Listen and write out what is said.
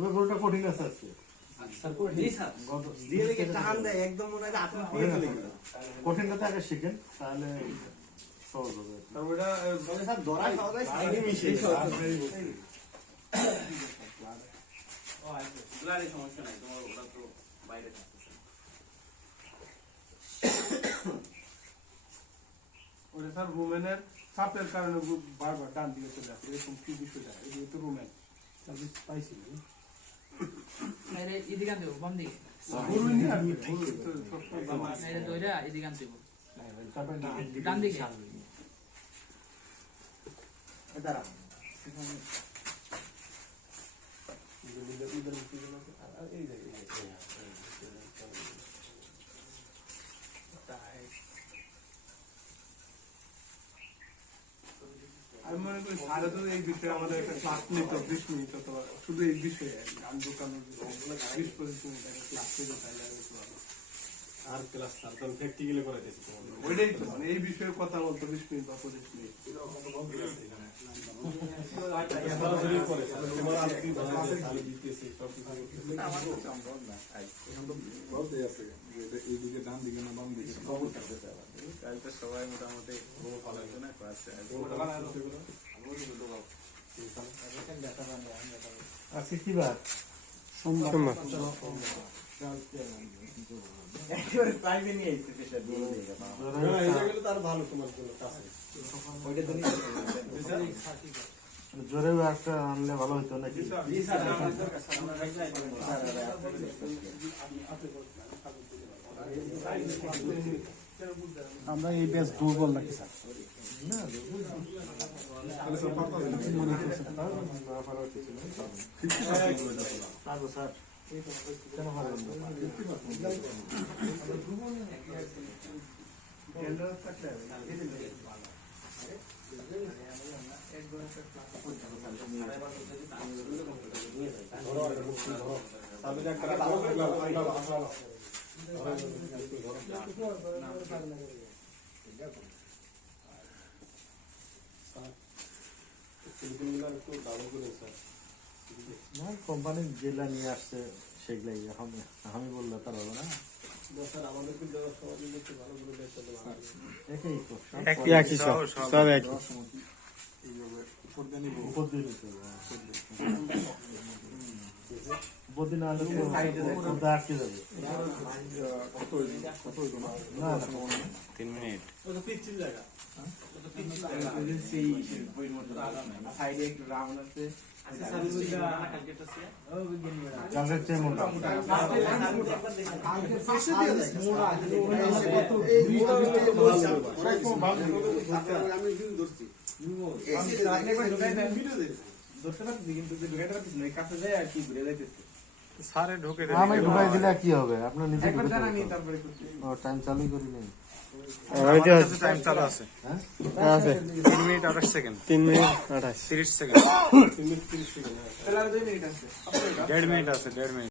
তবে গরুটা কঠিন আছে আজকে? ফেলে গেলেন। কঠিনটা আগে শিখেন তাহলে সহজ হবে। সমস্যা নাই তোমার ওটা তো বাইরে থাকতেছে। স্যার রুমেনের চাপের কারণে বারবার ডান দিকে চলে যাচ্ছে এরকম কি বিষয়টা এগুলো তো রুমেন পাইছি এটা এদিকে আনতে বাম দিকে এটা দইরা এদিকে আনতে ডান দিকে দাঁড়া করি এই বিষয়ে আমাদের একটা ক্লাস নিত বিশ মিনিট অথবা শুধু এই বিষয়ে আর গান দোকান বিশ পঁচিশ মিনিট একটা ক্লাস নিত আরও প্র্যাকটিক্যালি করাইতেছি তোমাদের ওইটাই তো মানে এই বিষয়ে কথা বলতো বিশ মিনিট বা পঁচিশ মিনিট সরাসরি করে তোমার আর কি ধরনের খালি দিতেছি সব কিছু সবাই মোটামুটি আজকে কি বার একেবারে প্রাইভেট নিয়ে এসেছে পেশা দিয়ে তার ভালো তোমার জন্য কাছে ওইটা তো নিয়ে। জোরে একটা আনলে ভালো হতো নাকি? আমরা এই ব্যাচ দুর্বল নাকি স্যার স্যার? কোম্পানি যেগুলা নিয়ে আসছে সেগুলাই এখন আমি বললে তার হবে না। একই তো সব একই। সব সব একই উপর দিয়ে নিতে হবে। দিয়ে না হলে তো আটকে যাবে না না সেই বইয়ের মতো সাইডে একটু রাউন্ড আছে আচ্ছা স্যার ওইটা কালকে তো ছিল কালকের চেয়ে মোটা ধরতে পারতেছি কিন্তু যে ঢুকাইতে পারতেছি না এই কাছে যায় আর কি ঘুরে যাইতেছে স্যারে ঢুকে আমি ঢুকাই দিলে কি হবে? আপনার নিজে একবার জানানি তারপরে করতে ও টাইম চালুই করি নাই টাইম চালু আছে। হ্যাঁ? আছে। তিন মিনিট আঠাশ সেকেন্ড। তিন মিনিট আঠাশ। তিরিশ সেকেন্ড। তিন মিনিট তিরিশ সেকেন্ড তাহলে আর দুই মিনিট আছে। দেড় মিনিট আছে দেড় মিনিট।